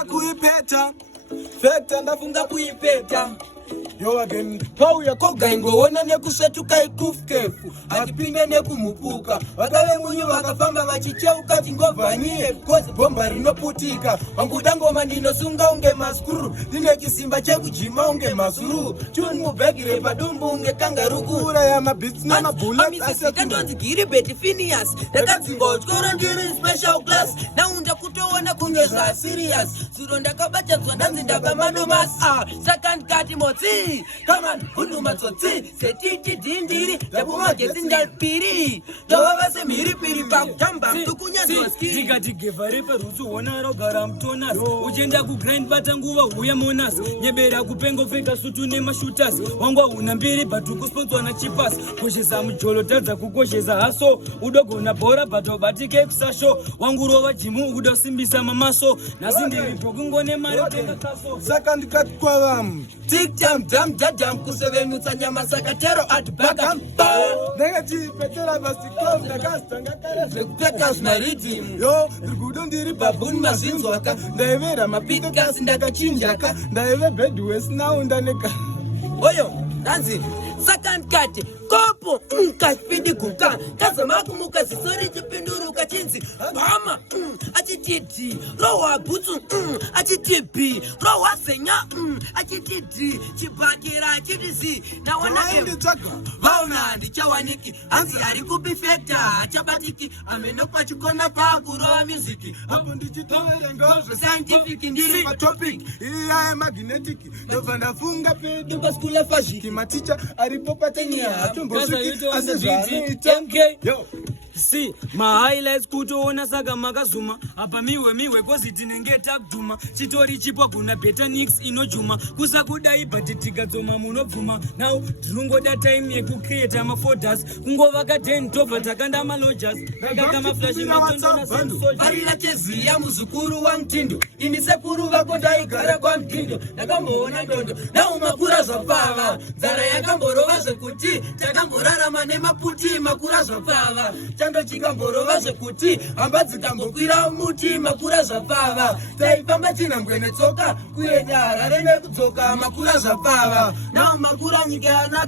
Kuipeta fekta ndafunga kuipeta yo again pau ya koga ingowona nekusetuka ikufukefu atipinde nekumupuka wakale munyu wakafamba wachicheuka chingovanyie kozi bomba rinoputika wanguda ngoma ndinosunga unge maskuru ndine chisimba chekujima unge masuru chuni mubhegire padumbu unge kangarukura ya mabits na mabullet asekandonzi giri beti Phineas ndakadzingotyora ndiri special class naunda kutoona kunyeza serious zuro ndakabata dzondanzi ndabamanomas saka ndikati motsi kama hunduma tsotsi setiti dindiri ndabumagezi ndapiri ndovava semhiripiri pakutamba tukunyazwaski ndikati gevharepa rutsu wona rogara mutonas uchienda kugrind bata nguva huya monas nyebera kupengo pfeka sutu nemashutas wangwa una mbiri batukusponswa na chipas koshesa mujolo tadza kukoshesa haso udogona bhora batobatike kusasho wangurova jimu ukuda simbisa mamaso nasi ndiri pokungone mari utenga kaso saka ndikati kwavamu tiktam dam dadam kusevenutsa nyama sakatero atibagam ndakachipetera pasikov ndakazitanga kare zvekupeka zvinaridhimu yo ndikudo ndiri babhuni mazinzwaka ndaivera mapikasi ndakachinjaka ndaive bedwesinaunda neka oyo ndanzi saka ndikati kopo kachipindi guka kazamakumbuka ziso richipinduruka chinzi bhama achitidhi rohwa bhutsu achitibhi rohwa zenya achitidhi chibhakira achitizi vaona ndichawaniki hanzi ari kubifekta hachabatiki amenokwachikona pakurova muziki apo ndichitoverengozve scientific ndiri patopic iya yemagnetic ndobva ndafunga pedu paskula fazhiki maticha aripo patenia hatombosviki asi si mahighlights kutoona saka makazuma apa miwe kozi tinenge takudhuma chitori chipwa kuna betanix inojuma kusakudai but tikadzoma munobvuma now tinongoda time yekucreata mafolders kungovaka 10 tobva takanda malojas kakaka maflashi matondona varira cheziya muzukuru wamutindo ini sekuru vako ndaigara kwamutindo ndakamboona ndondo naumakura zvapfava nzara yakamborova zvekuti takamborarama nemaputi makura zvapfava chando chikamborova zvekuti hamba dzikambokwira muti makura zvapfava taifamba chinhambwe netsoka kuenda harare nekudzoka makura zvapfava nao makura nyika yanaka